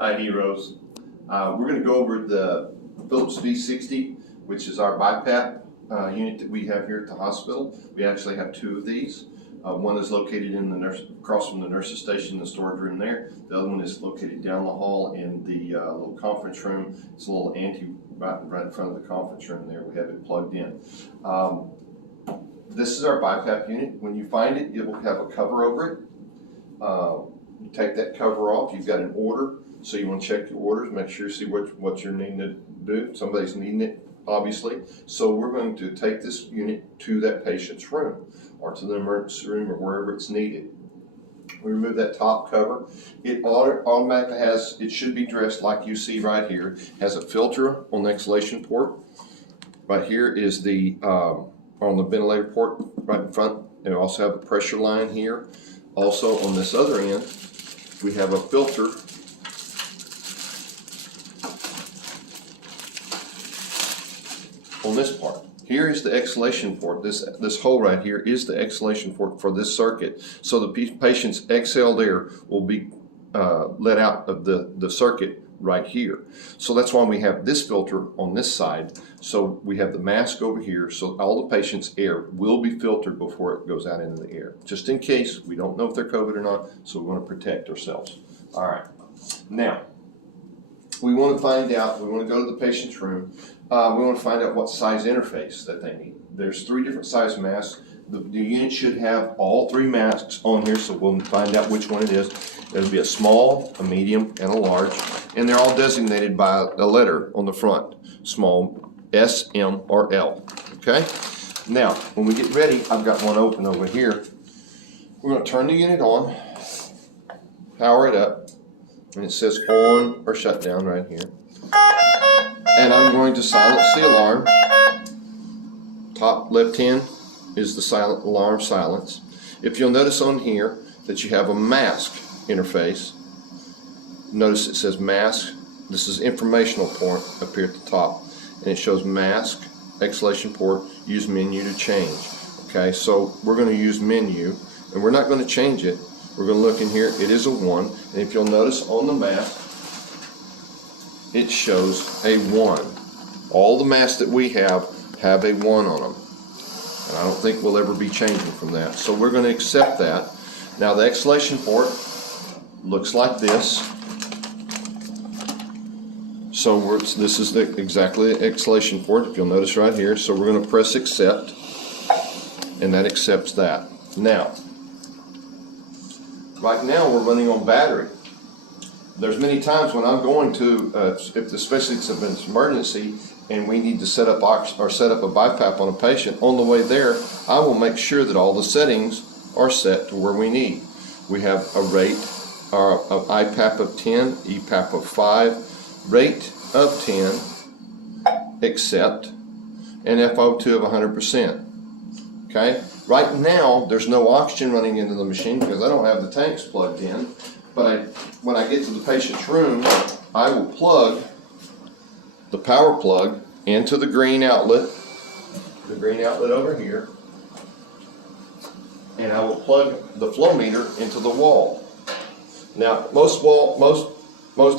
Hi, heroes. We're going to go over the Philips V60, which is our BIPAP unit that we have here at the hospital. We actually have two of these. One is located in the across from the nurse's station, the storage room there. The other one is located down the hall in the little conference room. It's a little ante right in front of the conference room there. We have it plugged in. This is our BIPAP unit. When you find it, it will have a cover over it. You take that cover off. You've got an order, so you want to check your orders, make sure you see what you're needing to do. Somebody's needing it, obviously. So we're going to take this unit to that patient's room or to the emergency room or wherever it's needed. We remove that top cover. It automatically has, it should be dressed like you see right here. It has a filter on the exhalation port. Right here is the, on the ventilator port right in front. And we also have a pressure line here. Also on this other end, we have a filter on this part. Here is the exhalation port. This hole right here is the exhalation port for this circuit. So the patient's exhaled air will be let out of the circuit right here. So that's why we have this filter on this side. So we have the mask over here, so all the patient's air will be filtered before it goes out into the air. Just in case, we don't know if they're COVID or not, so we want to protect ourselves. All right, now, we want to find out, we want to go to the patient's room, we want to find out what size interface that they need. There's 3 different size masks. The unit should have all 3 masks on here, so we'll find out which one it is. There'll be a small, a medium, and a large, and they're all designated by a letter on the front, small, S, M, or L, okay? Now, when we get ready, I've got one open over here. We're going to turn the unit on, power it up, and it says on or shut down right here. And I'm going to silence the alarm. Top left hand is the silent alarm silence. If you'll notice on here that you have a mask interface, notice it says mask. This is informational port up here at the top, and it shows mask, exhalation port, use menu to change. Okay, so we're going to use menu, and we're not going to change it. We're going to look in here. It is a 1, and if you'll notice on the mask, it shows a 1. All the masks that we have a 1 on them, and I don't think we'll ever be changing from that. So we're going to accept that. Now the exhalation port looks like this. So this is exactly the exhalation port, if you'll notice right here. So we're going to press accept, and that accepts that. Now, right now we're running on battery. There's many times when I'm going to, especially if it's an emergency and we need to set up a BiPAP on a patient, on the way there, I will make sure that all the settings are set to where we need. We have a rate, or of IPAP of 10, EPAP of 5, rate of 10, accept, and FO2 of 100%. Okay? Right now, there's no oxygen running into the machine because I don't have the tanks plugged in. But when I get to the patient's room, I will plug the power plug into the green outlet over here, and I will plug the flow meter into the wall. Now, most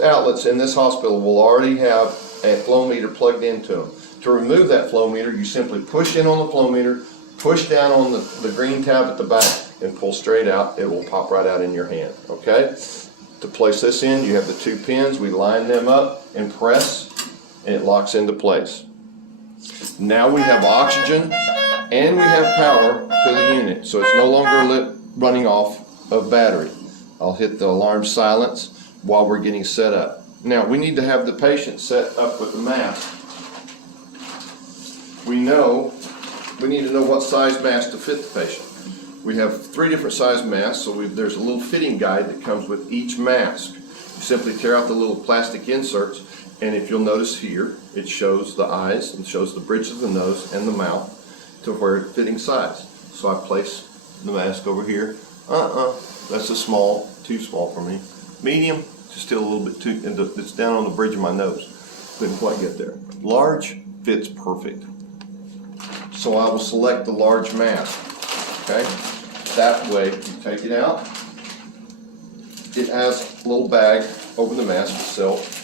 outlets in this hospital will already have a flow meter plugged into them. To remove that flow meter, you simply push in on the flow meter, push down on the green tab at the back, and pull straight out. It will pop right out in your hand, okay? To place this in, you have the 2 pins. We line them up and press, and it locks into place. Now we have oxygen and we have power to the unit, so it's no longer running off of battery. I'll hit the alarm silence while we're getting set up. Now we need to have the patient set up with the mask. We need to know what size mask to fit the patient. We have 3 different size masks, so there's a little fitting guide that comes with each mask. You simply tear out the little plastic inserts, and if you'll notice here, it shows the eyes, and shows the bridge of the nose and the mouth to where it's fitting size. So I place the mask over here. That's a small, too small for me. Medium, just still a little bit too, it's down on the bridge of my nose. Couldn't quite get there. Large fits perfect. So I will select the large mask. Okay? That way, you take it out, it has a little bag over the mask itself.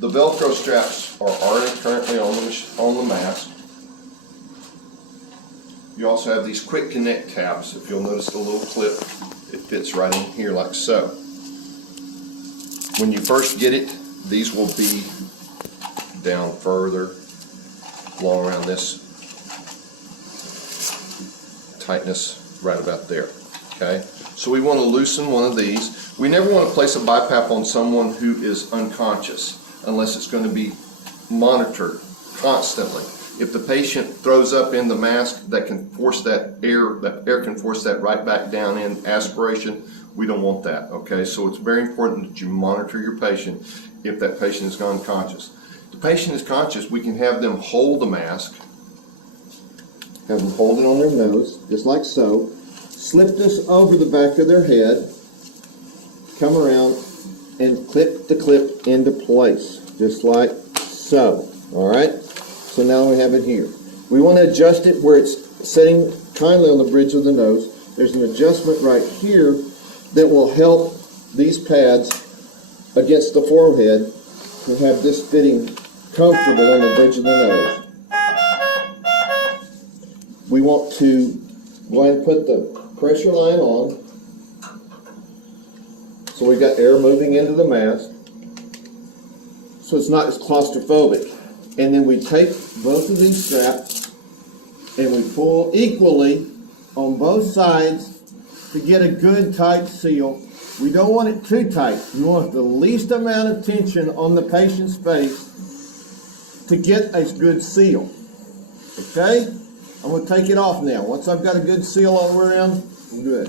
The Velcro straps are already currently on the mask. You also have these quick connect tabs. If you'll notice the little clip, it fits right in here like so. When you first get it, these will be down further along around this tightness right about there. Okay, so we want to loosen one of these. We never want to place a BIPAP on someone who is unconscious unless it's going to be monitored constantly. If the patient throws up in the mask, that can force that air can force that right back down in aspiration. We don't want that, okay? So it's very important that you monitor your patient if that patient is unconscious. If the patient is conscious, we can have them hold the mask, have them hold it on their nose, just like so, slip this over the back of their head, come around, and clip the clip into place, just like so, all right? So now we have it here. We want to adjust it where it's sitting kindly on the bridge of the nose. There's an adjustment right here that will help these pads against the forehead to have this fitting comfortable on the bridge of the nose. We want to go ahead and put the pressure line on. So we've got air moving into the mask, so it's not as claustrophobic. And then we take both of these straps and we pull equally on both sides to get a good tight seal. We don't want it too tight. You want the least amount of tension on the patient's face to get a good seal. Okay? I'm going to take it off now. Once I've got a good seal all the way around, I'm good.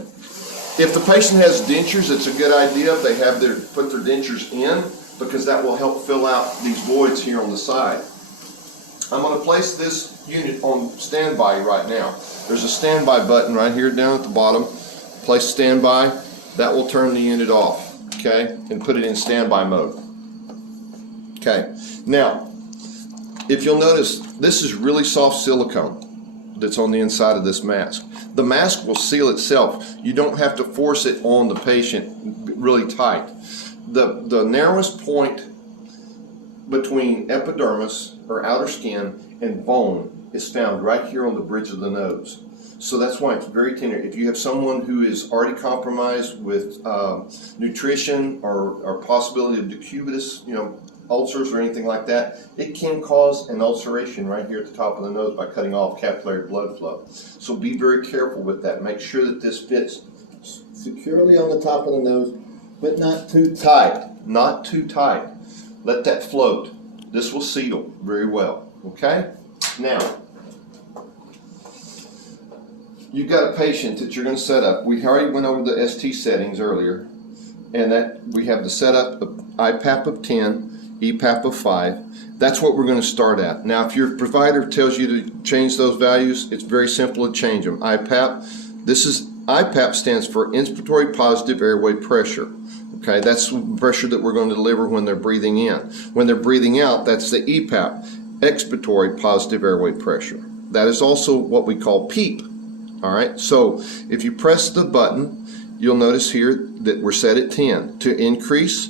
If the patient has dentures, it's a good idea if they have put their dentures in, because that will help fill out these voids here on the side. I'm going to place this unit on standby right now. There's a standby button right here down at the bottom. Place standby. That will turn the unit off, okay, and put it in standby mode. Okay, now, if you'll notice, this is really soft silicone that's on the inside of this mask. The mask will seal itself. You don't have to force it on the patient really tight. The narrowest point between epidermis or outer skin and bone is found right here on the bridge of the nose. So that's why it's very tender. If you have someone who is already compromised with nutrition or possibility of decubitus, ulcers or anything like that, it can cause an ulceration right here at the top of the nose by cutting off capillary blood flow. So be very careful with that. Make sure that this fits securely on the top of the nose, but not too tight. Not too tight. Let that float. This will seal very well. Okay? Now, you've got a patient that you're going to set up. We already went over the ST settings earlier, and that we have the setup of IPAP of 10, EPAP of 5. That's what we're going to start at. Now, if your provider tells you to change those values, it's very simple to change them. IPAP stands for inspiratory positive airway pressure. Okay, that's the pressure that we're going to deliver when they're breathing in. When they're breathing out, that's the EPAP, expiratory positive airway pressure. That is also what we call PEEP. All right, so if you press the button, you'll notice here that we're set at 10. To increase,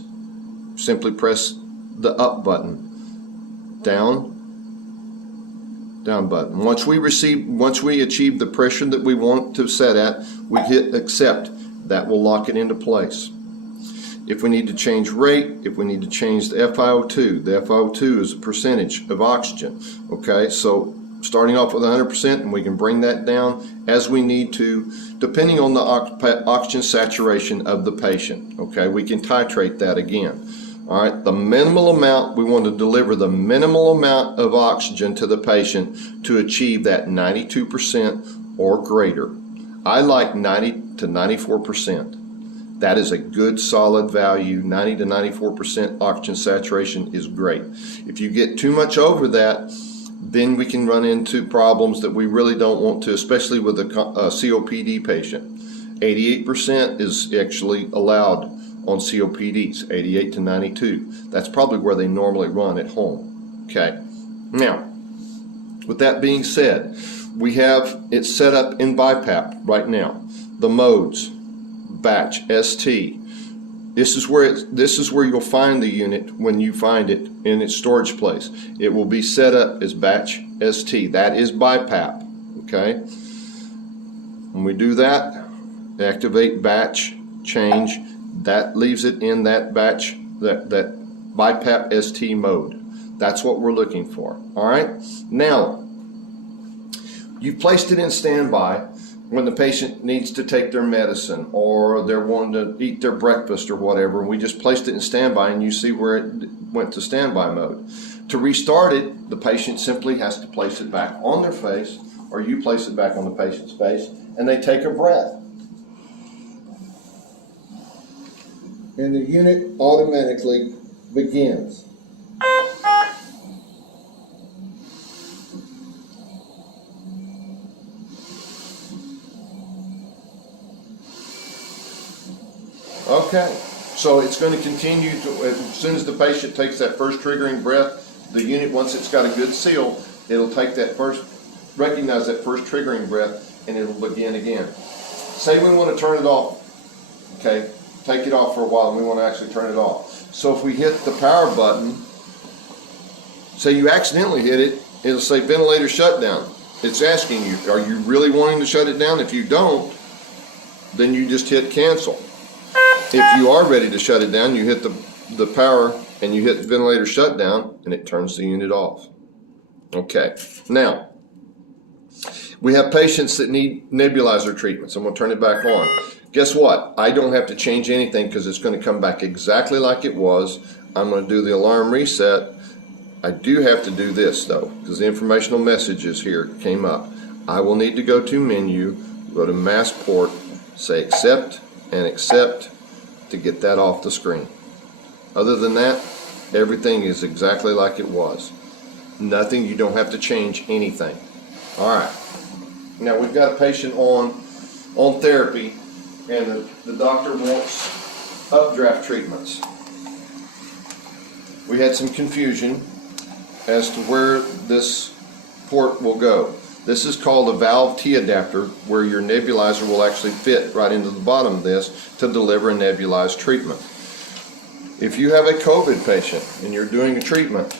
simply press the up button, down button. Once we achieve the pressure that we want to set at, we hit accept. That will lock it into place. If we need to change rate, if we need to change the FiO2, the FiO2 is a percentage of oxygen. Okay, so starting off with 100%, and we can bring that down as we need to, depending on the oxygen saturation of the patient. Okay, we can titrate that again. All right, the minimal amount, we want to deliver the minimal amount of oxygen to the patient to achieve that 92% or greater. I like 90 to 94%. That is a good solid value. 90 to 94% oxygen saturation is great. If you get too much over that, then we can run into problems that we really don't want to, especially with a COPD patient. 88% is actually allowed on COPDs, 88 to 92. That's probably where they normally run at home. Okay. Now, with that being said, we have it set up in BIPAP right now. The modes: batch, ST. This is where you'll find the unit when you find it in its storage place. It will be set up as batch ST. That is BIPAP. Okay. When we do that, activate batch, change. That leaves it in that batch, that BIPAP ST mode. That's what we're looking for. All right. Now, you've placed it in standby when the patient needs to take their medicine or they're wanting to eat their breakfast or whatever, and we just placed it in standby, and you see where it went to standby mode. To restart it, the patient simply has to place it back on their face, or you place it back on the patient's face, and they take a breath. And the unit automatically begins. Okay, so it's going to continue to, as soon as the patient takes that first triggering breath, the unit, once it's got a good seal, it'll take that first, recognize that first triggering breath, and it'll begin again. Say we want to turn it off, okay, take it off for a while, and we want to actually turn it off. So if we hit the power button, say you accidentally hit it, it'll say ventilator shutdown. It's asking you, are you really wanting to shut it down? If you don't, then you just hit cancel. If you are ready to shut it down, you hit the power and you hit ventilator shutdown, and it turns the unit off. Okay, now we have patients that need nebulizer treatments. I'm going to turn it back on. Guess what? I don't have to change anything because it's going to come back exactly like it was. I'm going to do the alarm reset. I do have to do this though, because the informational messages here came up. I will need to go to menu, go to mask port, say accept and accept to get that off the screen. Other than that, everything is exactly like it was. Nothing, you don't have to change anything. All right. Now we've got a patient on therapy, and the doctor wants updraft treatments. We had some confusion as to where this port will go. This is called a valve T adapter, where your nebulizer will actually fit right into the bottom of this to deliver a nebulized treatment. If you have a COVID patient and you're doing a treatment,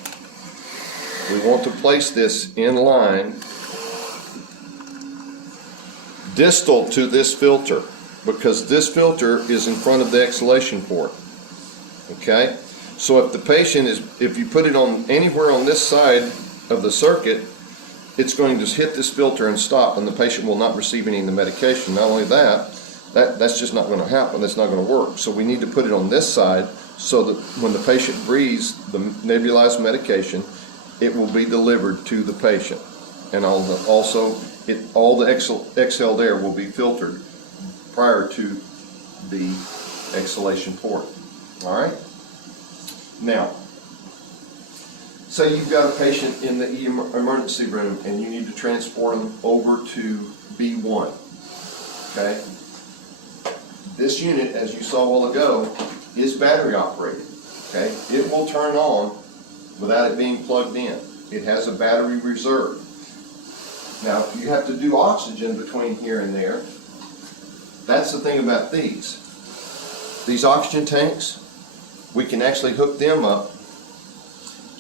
we want to place this in line distal to this filter, because this filter is in front of the exhalation port. Okay? So if the patient is, if you put it on anywhere on this side of the circuit, it's going to hit this filter and stop, and the patient will not receive any of the medication. Not only that, that's just not going to happen. That's not going to work. So we need to put it on this side so that when the patient breathes the nebulized medication, it will be delivered to the patient. And also, all the exhaled air will be filtered prior to the exhalation port. All right? Now, say you've got a patient in the emergency room and you need to transport them over to B1. Okay? This unit, as you saw a while ago, is battery operated. Okay? It will turn on without it being plugged in. It has a battery reserve. Now, you have to do oxygen between here and there. That's the thing about these. These oxygen tanks, we can actually hook them up,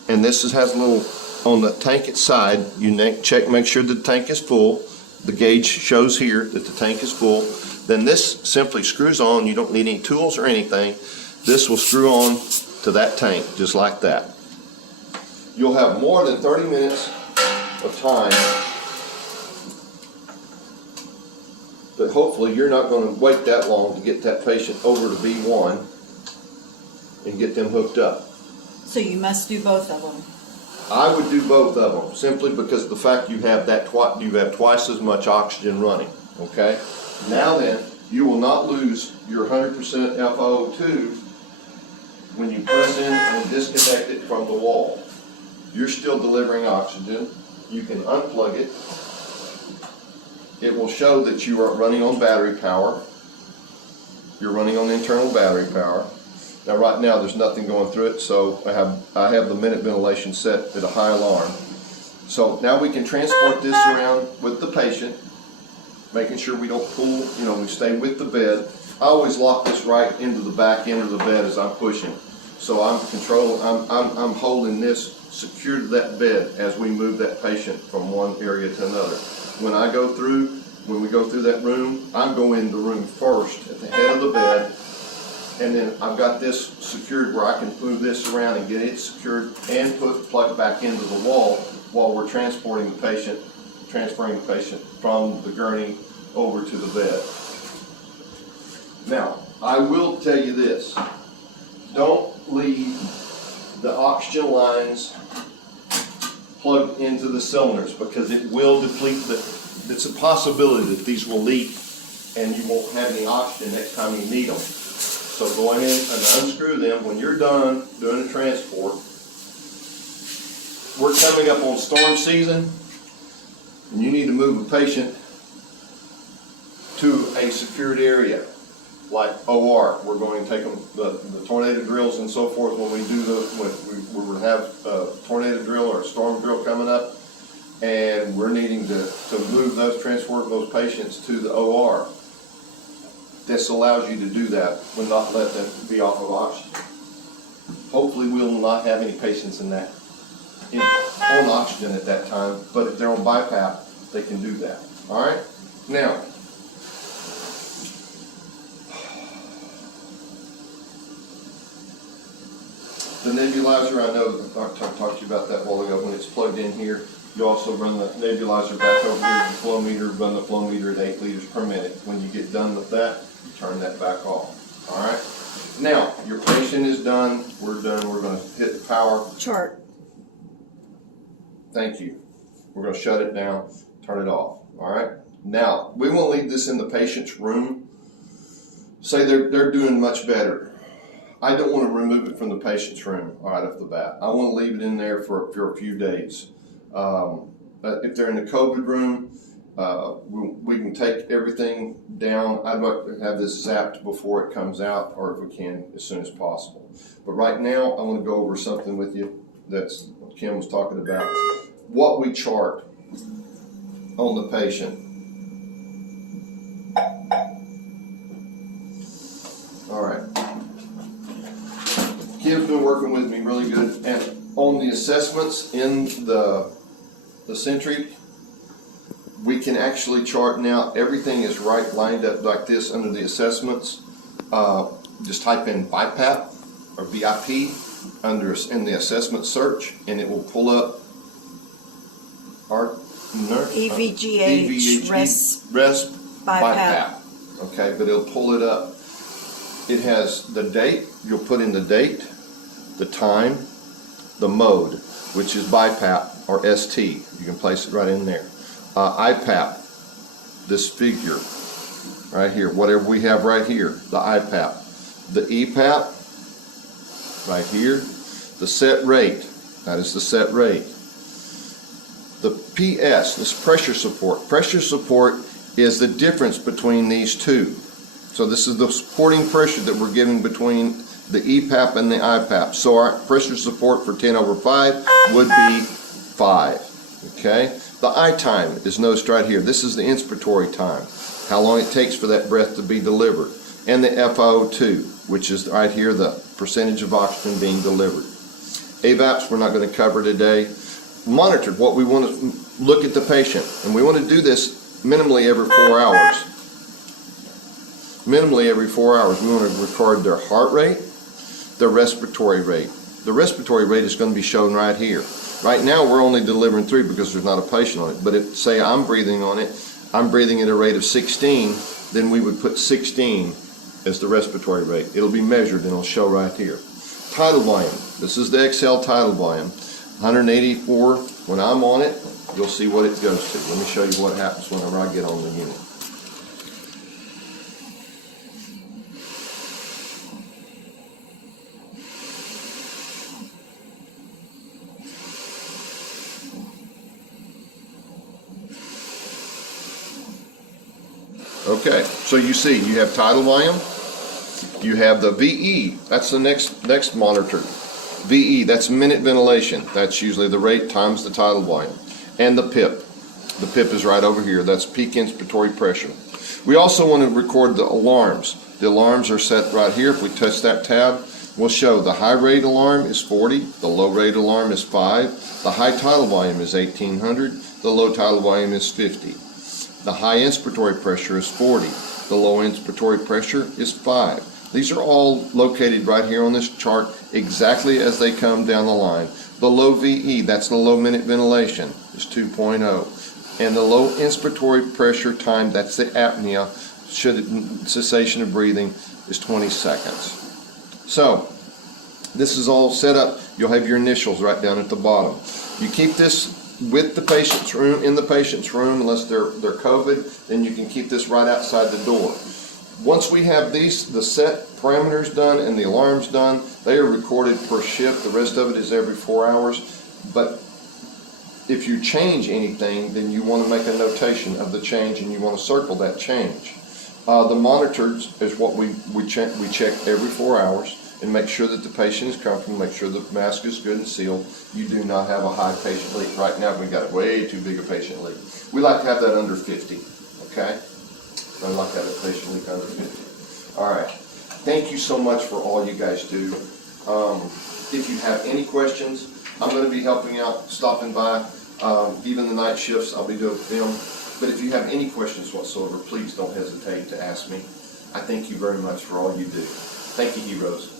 and this has a little, on the tank side, you check, make sure the tank is full. The gauge shows here that the tank is full. Then this simply screws on. You don't need any tools or anything. This will screw on to that tank, just like that. You'll have more than 30 minutes of time, but hopefully you're not going to wait that long to get that patient over to B1 and get them hooked up. So you must do both of them. I would do both of them simply because of the fact you have that you have twice as much oxygen running. Okay. Now then, you will not lose your 100% FiO2 when you press in and disconnect it from the wall. You're still delivering oxygen. You can unplug it. It will show that you are running on battery power. You're running on internal battery power. Now right now there's nothing going through it, so I have the minute ventilation set at a high alarm. So now we can transport this around with the patient, making sure we don't pull, we stay with the bed. I always lock this right into the back end of the bed as I'm pushing. So I'm holding this secured to that bed as we move that patient from one area to another. When we go through that room, I go in the room first at the head of the bed, and then I've got this secured where I can move this around and get it secured and plug back into the wall while we're transferring the patient from the gurney over to the bed. Now, I will tell you this, don't leave the oxygen lines plugged into the cylinders because it will deplete it's a possibility that these will leak and you won't have any oxygen next time you need them. So go ahead and unscrew them. When you're done doing the transport, we're coming up on storm season and you need to move a patient to a secured area like OR. We're going to take them, the tornado drills and so forth when we do when we have a tornado drill or a storm drill coming up, and we're needing to move transport those patients to the OR. This allows you to do that when not let them be off of oxygen. Hopefully we will not have any patients on oxygen at that time, but if they're on BIPAP, they can do that. All right? Now, the nebulizer, I know I talked to you about that a while ago. When it's plugged in here, you also run the nebulizer back over here to the flow meter, run the flow meter at 8 liters per minute. When you get done with that, you turn that back off. All right? Now, your patient is done. We're done. We're going to hit the power. Chart. Thank you. We're going to shut it down, turn it off. All right? Now, we won't leave this in the patient's room. Say they're doing much better. I don't want to remove it from the patient's room right off the bat. I want to leave it in there for a few days. If they're in the COVID room, we can take everything down. I'd like to have this zapped before it comes out, or if we can, as soon as possible. But right now, I want to go over something with you that's what Kim was talking about. What we chart on the patient. All right. Kim's been working with me really good, and on the assessments in the Centric, we can actually chart now. Everything is right lined up like this under the assessments. Just type in BIPAP or BIP in the assessment search, and it will pull up our EVGH, RESP, BIPAP. Okay, but it'll pull it up. It has the date. You'll put in the date, the time, the mode, which is BIPAP or ST. You can place it right in there. IPAP, this figure right here, whatever we have right here, the IPAP. The EPAP, right here. The set rate, that is the set rate. The PS, this pressure support. Pressure support is the difference between these two. So this is the supporting pressure that we're giving between the EPAP and the IPAP. So our pressure support for 10/5 would be 5. Okay? The I time is noticed right here. This is the inspiratory time, how long it takes for that breath to be delivered. And the FiO2, which is right here, the percentage of oxygen being delivered. AVAPs we're not going to cover today. Monitored, what we want to look at the patient. And we want to do this minimally every 4 hours. Minimally every 4 hours. We want to record their heart rate, their respiratory rate. The respiratory rate is going to be shown right here. Right now we're only delivering 3 because there's not a patient on it. But if, say, I'm breathing on it, I'm breathing at a rate of 16, then we would put 16 as the respiratory rate. It'll be measured and it'll show right here. Tidal volume. This is the exhale tidal volume. 184. When I'm on it, you'll see what it goes to. Let me show you what happens whenever I get on the unit. Okay, so you see, you have tidal volume, you have the VE, that's the next monitor. VE, that's minute ventilation, that's usually the rate times the tidal volume. And the PIP. The PIP is right over here, that's peak inspiratory pressure. We also want to record the alarms. The alarms are set right here. If we touch that tab, we'll show the high rate alarm is 40, the low rate alarm is 5, the high tidal volume is 1800, the low tidal volume is 50. The high inspiratory pressure is 40, the low inspiratory pressure is 5. These are all located right here on this chart exactly as they come down the line. The low VE, that's the low minute ventilation, is 2.0. And the low inspiratory pressure time, that's the apnea, cessation of breathing, is 20 seconds. So, this is all set up. You'll have your initials right down at the bottom. You keep this with the patient's room, in the patient's room, unless they're COVID, then you can keep this right outside the door. Once we have the set parameters done and the alarms done, they are recorded per shift. The rest of it is every 4 hours. But if you change anything, then you want to make a notation of the change and you want to circle that change. The monitors is what we check every 4 hours and make sure that the patient is comfortable, make sure the mask is good and sealed. You do not have a high patient leak. Right now we got way too big a patient leak. We like to have that under 50, okay? I like to have a patient leak under 50. All right. Thank you so much for all you guys do. If you have any questions, I'm going to be helping out, stopping by. Even the night shifts, I'll be doing film. But if you have any questions whatsoever, please don't hesitate to ask me. I thank you very much for all you do. Thank you, heroes.